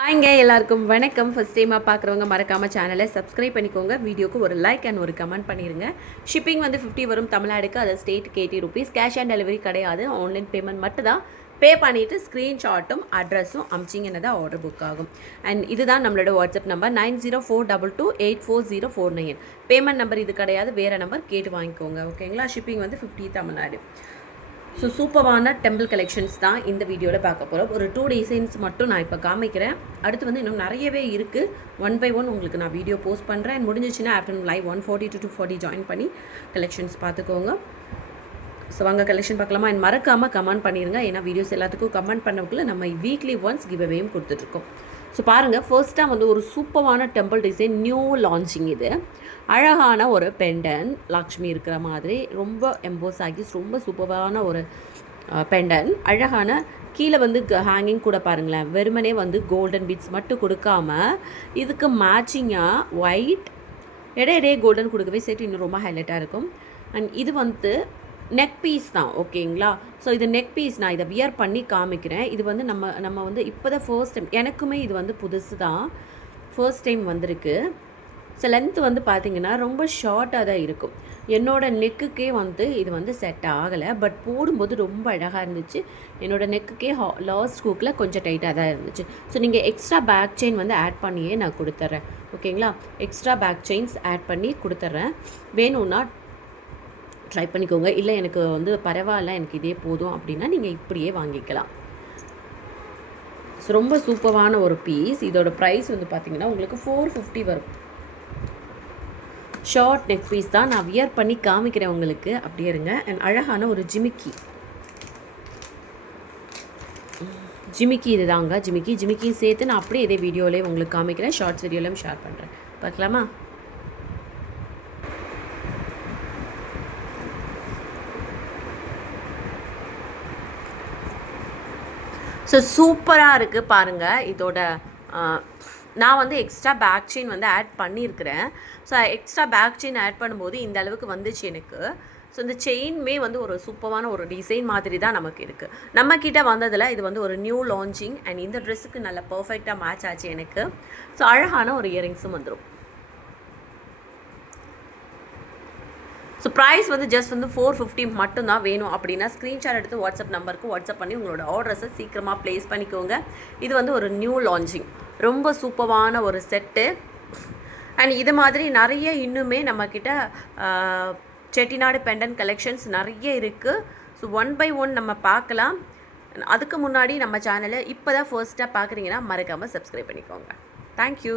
ஹாய்ங்க எல்லாருக்கும் வணக்கம். ஃபஸ்ட் டைமாக பார்க்குறவங்க மறக்காமல் சேனலை சப்ஸ்கிரைப் பண்ணிக்கோங்க. வீடியோக்கு ஒரு லைக் அண்ட் ஒரு கமெண்ட் பண்ணிடுங்க. ஷிப்பிங் வந்து 50 வரும் தமிழ்நாடுக்கு. அது ஸ்டேட்டுக்கு 80 ருபீஸ். கேஷ் ஆன் டெலிவரி கிடையாது. ஆன்லைன் பேமெண்ட் மட்டும் தான். பே பண்ணிவிட்டு ஸ்க்ரீன்ஷாட்டும் அட்ரஸும் அமிச்சிங்கன்னு தான் ஆர்டர் புக் ஆகும். அண்ட் இதுதான் நம்மளோட வாட்ஸ்அப் நம்பர் 9042228409. பேமெண்ட் நம்பர் இது கிடையாது, வேறு நம்பர் கேட்டு வாங்கிக்கோங்க. ஓகேங்களா? ஷிப்பிங் வந்து 50 தமிழ்நாடு. ஸோ சூப்பரான டெம்பிள் கலெக்ஷன்ஸ் தான் இந்த வீடியோவில் பார்க்க போகிறோம். ஒரு 2 டிசைன்ஸ் மட்டும் நான் இப்போ காமிக்கிறேன். அடுத்து வந்து இன்னும் நிறையவே இருக்குது. 1 by 1 உங்களுக்கு நான் வீடியோ போஸ்ட் பண்ணுறேன். அண்ட் முடிஞ்சிச்சுன்னா ஆஃப்டர்நூன் லைவ் 1:40 to 2:40 ஜாயின் பண்ணி கலெக்ஷன்ஸ் பார்த்துக்கோங்க. ஸோ வாங்க கலெக்ஷன் பார்க்கலாமா? அண்ட் மறக்காமல் கமெண்ட் பண்ணிடுங்க. ஏன்னா வீடியோஸ் எல்லாத்துக்கும் கமெண்ட் பண்ணக்குள்ள நம்ம வீக்லி ஒன்ஸ் கிவ் அவேயும் கொடுத்துட்ருக்கோம். ஸோ பாருங்கள், ஃபர்ஸ்ட்டாக வந்து ஒரு சூப்பரான டெம்பிள் டிசைன், நியூ லான்ச்சிங். இது அழகான ஒரு பெண்டன், லக்ஷ்மி இருக்கிற மாதிரி ரொம்ப எம்போஸ் ஆகி ரொம்ப சூப்பரான ஒரு பெண்டன். அழகான கீழே வந்து ஹேங்கிங் கூட பாருங்களேன். வெறுமனே வந்து கோல்டன் பீட்ஸ் மட்டும் கொடுக்காம இதுக்கு மேட்சிங்காக ஒயிட் இடையிடையே கோல்டன் கொடுக்கவே சேர்த்து இன்னும் ரொம்ப ஹைலைட்டாக இருக்கும். அண்ட் இது வந்து நெக் பீஸ் தான். ஓகேங்களா? ஸோ இது நெக் பீஸ். நான் இதை வியர் பண்ணி காமிக்கிறேன். இது வந்து நம்ம வந்து இப்போ தான் ஃபர்ஸ்ட் டைம், எனக்குமே இது வந்து புதுசு தான், ஃபர்ஸ்ட் டைம் வந்திருக்கு. ஸோ லென்த்து வந்து பார்த்திங்கன்னா ரொம்ப ஷார்ட்டாக தான் இருக்கும். என்னோடய நெக்குக்கே வந்து இது வந்து செட் ஆகலை. பட் போடும்போது ரொம்ப அழகாக இருந்துச்சு. என்னோடய நெக்குக்கே லாஸ்ட் ஹூக்கில் கொஞ்சம் டைட்டாக தான் இருந்துச்சு. ஸோ நீங்கள் எக்ஸ்ட்ரா பேக் செயின் வந்து ஆட் பண்ணியே நான் கொடுத்துட்றேன். ஓகேங்களா? எக்ஸ்ட்ரா பேக் செயின்ஸ் ஆட் பண்ணி கொடுத்துட்றேன். வேணும்னா ட்ரை பண்ணிக்கோங்க. இல்லை எனக்கு வந்து பரவாயில்ல, எனக்கு இதே போதும் அப்படின்னா நீங்கள் இப்படியே வாங்கிக்கலாம். ஸோ ரொம்ப சூப்பரான ஒரு பீஸ். இதோட ப்ரைஸ் வந்து பார்த்திங்கன்னா உங்களுக்கு 450 வரும். ஷார்ட் நெக் பீஸ் தான். நான் வியர் பண்ணி காமிக்கிறேன் உங்களுக்கு. அப்படியே இருங்க. அண்ட் அழகான ஒரு ஜிமிக்கி இது தாங்க. ஜிமிக்கி சேர்த்து நான் அப்படியே இதே வீடியோலேயே உங்களுக்கு காமிக்கிறேன். ஷார்ட்ஸ் வீடியோலையும் ஷேர் பண்ணுறேன். பார்க்கலாமா? ஸோ சூப்பராக இருக்குது பாருங்கள். இதோட நான் வந்து எக்ஸ்ட்ரா பேக் செயின் வந்து ஆட் பண்ணியிருக்கிறேன். So extra back chain add பண்ணும்போது இந்த அளவுக்கு வந்துச்சு எனக்கு. ஸோ இந்த செயின்மே வந்து ஒரு சூப்பரான ஒரு டிசைன் மாதிரி தான் நமக்கு இருக்குது. நம்மக்கிட்ட வந்ததில் இது வந்து ஒரு நியூ லான்ச்சிங். அண்ட் இந்த ட்ரெஸ்ஸுக்கு நல்லா பர்ஃபெக்டாக மேட்ச் ஆச்சு எனக்கு. ஸோ அழகான ஒரு இயரிங்ஸும் வந்துடும். ஸோ ப்ரைஸ் வந்து ஜஸ்ட் வந்து 450 மட்டும்தான். வேணும் அப்படின்னா ஸ்க்ரீன்ஷாட் எடுத்து வாட்ஸ்அப் நம்பருக்கு வாட்ஸ்அப் பண்ணி உங்களோட ஆர்டர்ஸை சீக்கிரமாக ப்ளேஸ் பண்ணிக்கோங்க. இது வந்து ஒரு நியூ லான்ச்சிங், ரொம்ப சூப்பரான ஒரு செட்டு. அண்ட் இது மாதிரி நிறைய இன்னுமே நம்மக்கிட்ட செட்டிநாடு பெண்டன் கலெக்ஷன்ஸ் நிறைய இருக்குது. ஸோ 1 by 1 நம்ம பார்க்கலாம். அதுக்கு முன்னாடி நம்ம சேனலை இப்போ தான் ஃபர்ஸ்ட்டாக பார்க்குறீங்கன்னா மறக்காமல் சப்ஸ்கிரைப் பண்ணிக்கோங்க. தேங்க்யூ.